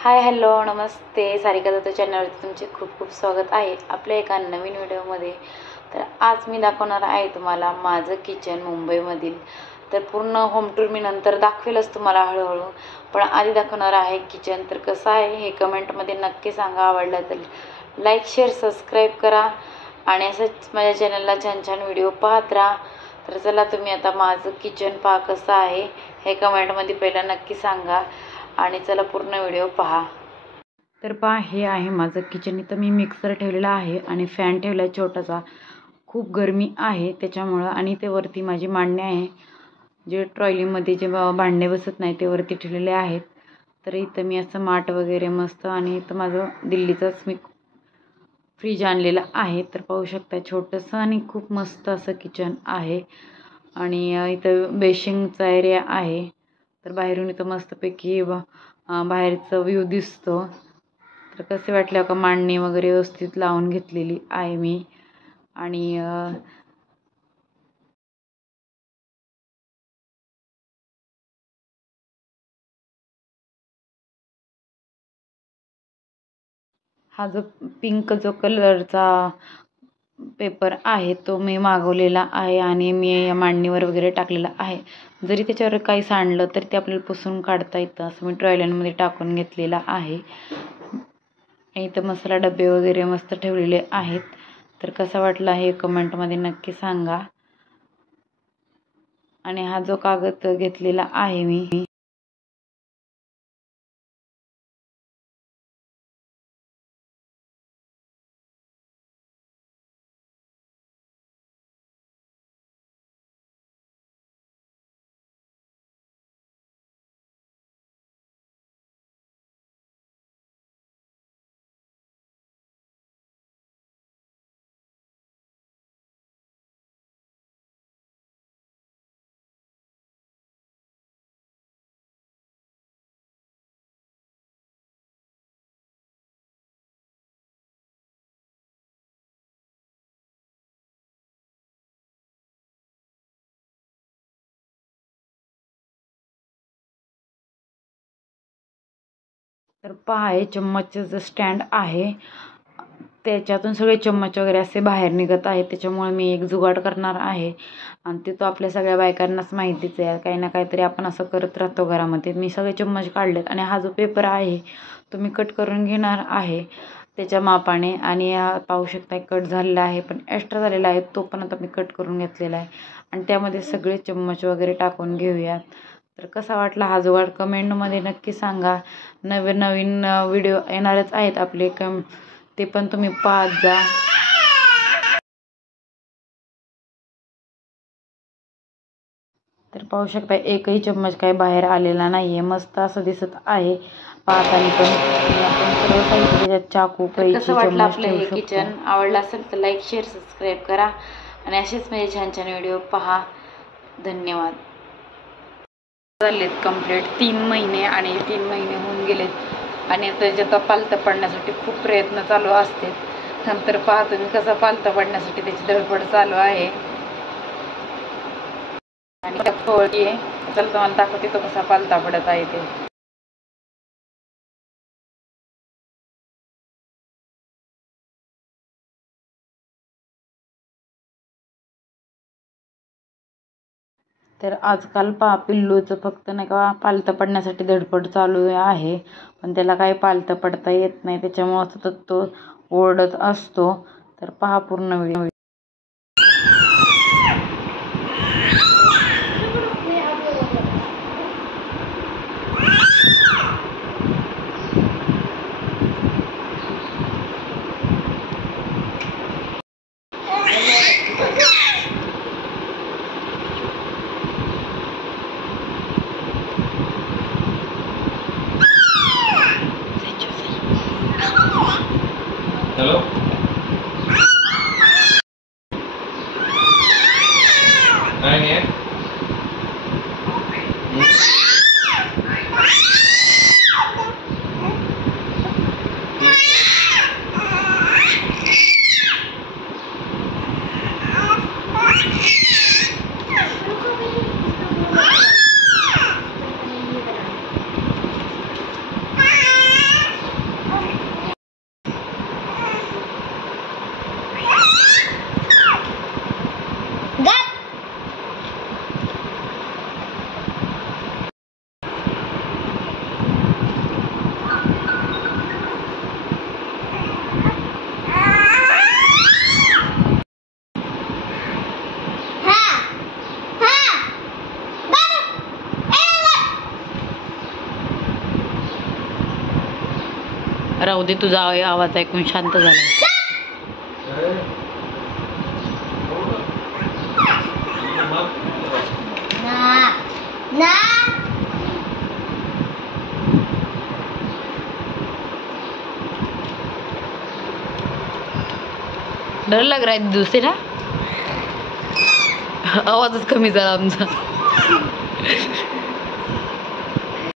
Hi hello नमस्ते, सारिका दत्त चॅनलवरती तुमचे खूप खूप स्वागत आहे आपल्या एका नवीन व्हिडिओमध्ये। तर आज मी दाखवणार आहे तुम्हाला माझं किचन मुंबईमधील। तर पूर्ण होम टूर मी नंतर दाखवेलच तुम्हाला हळूहळू, पण आधी दाखवणार आहे किचन। तर कसं आहे हे कमेंटमध्ये नक्की सांगा, आवडलं तर लाईक शेअर सबस्क्राईब करा आणि असंच माझ्या चॅनलला छान छान व्हिडिओ पाहत राहा। तर चला तुम्ही आता माझं किचन पहा कसं आहे हे कमेंटमध्ये पहिला नक्की सांगा आणि चला पूर्ण व्हिडिओ पहा। तर पहा हे आहे माझं किचन। इथं मी मिक्सर ठेवलेला आहे आणि फॅन ठेवला आहे छोटासा। खूप गरमी आहे त्याच्यामुळं, आणि ते वरती माझी मांडणी आहे, जे ट्रॉलीमध्ये जे भांडे बसत नाही ते वरती ठेवलेले आहेत। तर इथं मी असं माठ वगैरे मस्त, आणि इथं माझं दिल्लीचाच मी फ्रीज आणलेला आहे। तर पाहू शकता छोटंसं आणि खूप मस्त असं किचन आहे। आणि इथं बेसिंगचा एरिया आहे। तर बाहेरून इथं मस्तपैकी बाहेरचा व्ह्यू दिसतो। तर कसे वाटले का, मांडणी वगैरे व्यवस्थित लावून घेतलेली आहे मी। आणि हा जो पिंक जो कलरचा पेपर आहे तो मी मागवलेला आहे आणि मी या मांडणीवर वगैरे टाकलेला आहे। जरी त्याच्यावर काही सांडलं तरी ते आपल्याला पुसून काढता येतं, असं मी ट्रॉयलमध्ये टाकून घेतलेला आहे। इथं मसाला डबे वगैरे मस्त ठेवलेले आहेत। तर कसा वाटला हे कमेंटमध्ये नक्की सांगा। आणि हा जो कागद घेतलेला आहे मी, तर पहा हे चम्मचचं स्टँड आहे, त्याच्यातून सगळे चम्मच वगैरे असे बाहेर निघत आहेत। त्याच्यामुळे मी एक जुगाड करणार आहे, आणि ते तो आपल्या सगळ्या बायकांनाच माहितीच आहे, काही ना काहीतरी आपण असं करत राहतो घरामध्ये। मी सगळे चम्मच काढलेत आणि हा जो पेपर आहे तो मी कट करून घेणार आहे त्याच्या मापाने। आणि पाहू शकता कट झालेला आहे, पण एक्स्ट्रा झालेला आहे तो पण आता मी कट करून घेतलेला आहे। आणि त्यामध्ये सगळे चम्मच वगैरे टाकून घेऊयात। तर कसा वाटला हा जुगाड कमेंटमध्ये नक्की सांगा। नवीन नवीन व्हिडिओ येणारच आहेत आपले, ते पण तुम्ही पाहत जा। तर पाहू शकता एकही चम्मच काही बाहेर आलेला नाहीये, मस्त असं दिसत आहे पाहताना। पण आपण सर्व साहित्य त्याच्यात चाकू, कैची, चम्मच ठेवू शकतो। किचन आवडलं असेल तर लाईक शेअर सबस्क्राईब करा आणि असेच माझे छान छान व्हिडिओ पहा। धन्यवाद। झालेत कंप्लीट 3 महिने, आणि 3 महिने होऊन गेलेत, आणि त्याच्यात पालतं पडण्यासाठी खूप प्रयत्न चालू असते। नंतर पहा तुम्ही कसं पालतं पडण्यासाठी त्याची धडपड चालू आहे। आणि थोडी चल तुम्हाला दाखवते तो कसा पालता पडत आहे ते। तर आजकाल पिल्लूचं फक्त नाही का पालतं पडण्यासाठी धडपड चालू आहे, पण त्याला काही पालतं पडता येत नाही, त्याच्यामुळे सतत तो ओरडत असतो। तर पहा पूर्ण व्हिडिओ। हेलो। राहू दे, तुझा आवाज ऐकून शांत झाला. डर लग रहा है दूसरे ना, आवाजच कमी झाला आमचा.